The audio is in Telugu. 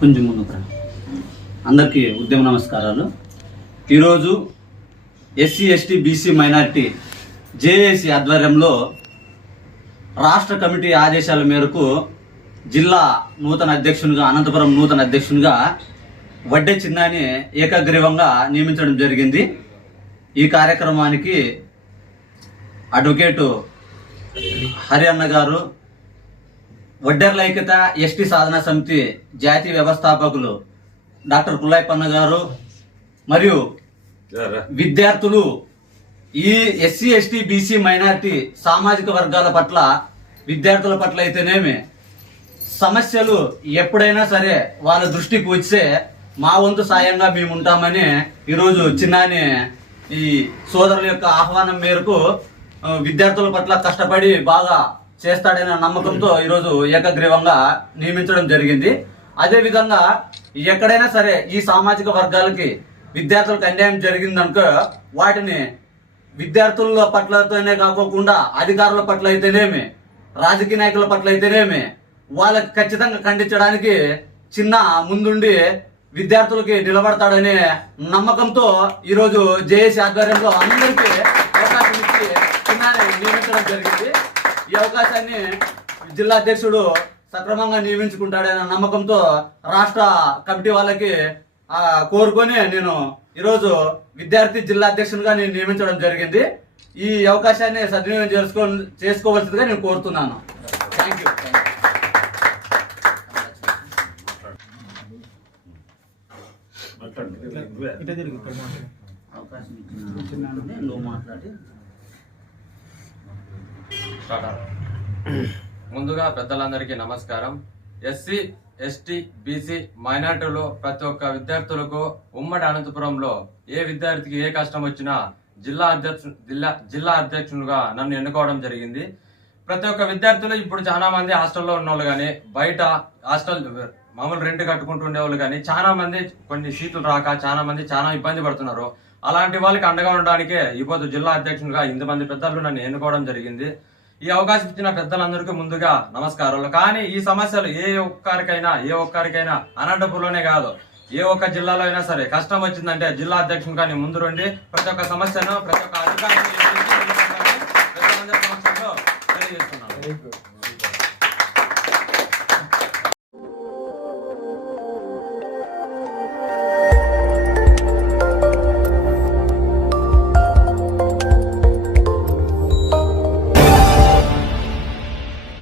కొంచెం ముందుకు రా. అందరికీ ఉద్యమ నమస్కారాలు. ఈరోజు S C S T B C minority J A C ఆధ్వర్యంలో రాష్ట్ర కమిటీ ఆదేశాల మేరకు జిల్లా నూతన అధ్యక్షునిగా అనంతపురం నూతన అధ్యక్షునిగా వడ్డే చిన్నాని ఏకగ్రీవంగా నియమించడం జరిగింది. ఈ కార్యక్రమానికి అడ్వకేటు హరియన్న గారు వడ్డెర్ల ఐక్యత ఎస్టీ సాధన సమితి జాతీయ వ్యవస్థాపకులు డాక్టర్ పుల్లాయపన్న గారు మరియు విద్యార్థులు ఈ ఎస్సీ ఎస్టీ బీసీ మైనారిటీ సామాజిక వర్గాల పట్ల విద్యార్థుల పట్ల అయితేనేమి సమస్యలు ఎప్పుడైనా సరే వాళ్ళ దృష్టికి వచ్చే మా వంతు సాయంగా మేము ఉంటామని ఈరోజు చిన్నాని ఈ సోదరుల యొక్క ఆహ్వానం మేరకు విద్యార్థుల పట్ల కష్టపడి బాగా చేస్తాడనే నమ్మకంతో ఈరోజు ఏకగ్రీవంగా నియమించడం జరిగింది. అదేవిధంగా ఎక్కడైనా సరే ఈ సామాజిక వర్గాలకి విద్యార్థులకు అన్యాయం జరిగిందనుకో వాటిని విద్యార్థుల పట్లతోనే కాకోకుండా అధికారుల పట్ల అయితేనేమి రాజకీయ నాయకుల పట్ల అయితేనేమి వాళ్ళకి ఖచ్చితంగా ఖండించడానికి చిన్న ముందుండి విద్యార్థులకి నిలబడతాడనే నమ్మకంతో ఈరోజు జేఏసీ ఆధ్వర్యంలో అందరికీ అవకాశం ఇచ్చి చిన్నాని నియమించడం జరిగింది. ఈ అవకాశాన్ని జిల్లా అధ్యక్షుడు సక్రమంగా నియమించుకుంటాడనే నమ్మకంతో రాష్ట్ర కమిటీ వాళ్ళకి ఆ, కోరుకొని నేను ఈరోజు విద్యార్థి జిల్లా అధ్యక్షునిగా నేను నియమించడం జరిగింది. ఈ అవకాశాన్ని సద్వినియోగం చేసుకో చేసుకోవాల్సిందిగా నేను కోరుతున్నాను. థ్యాంక్ యూ అవకాశం ఇచ్చినందుకు నువ్వు మాట్లాడి. ముందుగా పెద్దలందరికీ నమస్కారం. ఎస్సీ ఎస్టీ బీసీ మైనార్టీలు ప్రతి ఒక్క విద్యార్థులకు ఉమ్మడి అనంతపురంలో ఏ విద్యార్థికి ఏ కష్టం వచ్చినా జిల్లా అధ్యక్షు జిల్లా జిల్లా అధ్యక్షునిగా నన్ను ఎన్నుకోవడం జరిగింది. ప్రతి ఒక్క విద్యార్థులు ఇప్పుడు చాలా మంది హాస్టల్లో ఉన్న వాళ్ళు కానీ బయట హాస్టల్ మామూలు రెంట్ కట్టుకుంటూ ఉండేవాళ్ళు కానీ చాలా మంది కొన్ని సీట్లు రాక చాలా మంది చాలా ఇబ్బంది పడుతున్నారు. అలాంటి వాళ్ళకి అండగా ఉండడానికే ఇప్పుడు జిల్లా అధ్యక్షునిగా ఇంతమంది పెద్దలు నన్ను ఎన్నుకోవడం జరిగింది. ఈ అవకాశం ఇచ్చిన పెద్దలందరికీ ముందుగా నమస్కారాలు. కానీ ఈ సమస్యలు ఏ ఒక్కరికైనా ఏ ఒక్కరికైనా అనంతపురంలోనే కాదు. ఏ ఒక్క జిల్లాలో అయినా సరే కష్టం వచ్చిందంటే జిల్లా అధ్యక్షుడు కానీ ముందు రండి. ప్రతి ఒక్క సమస్యను ప్రతి ఒక్క అధికారులు తెలియజేస్తున్నాను.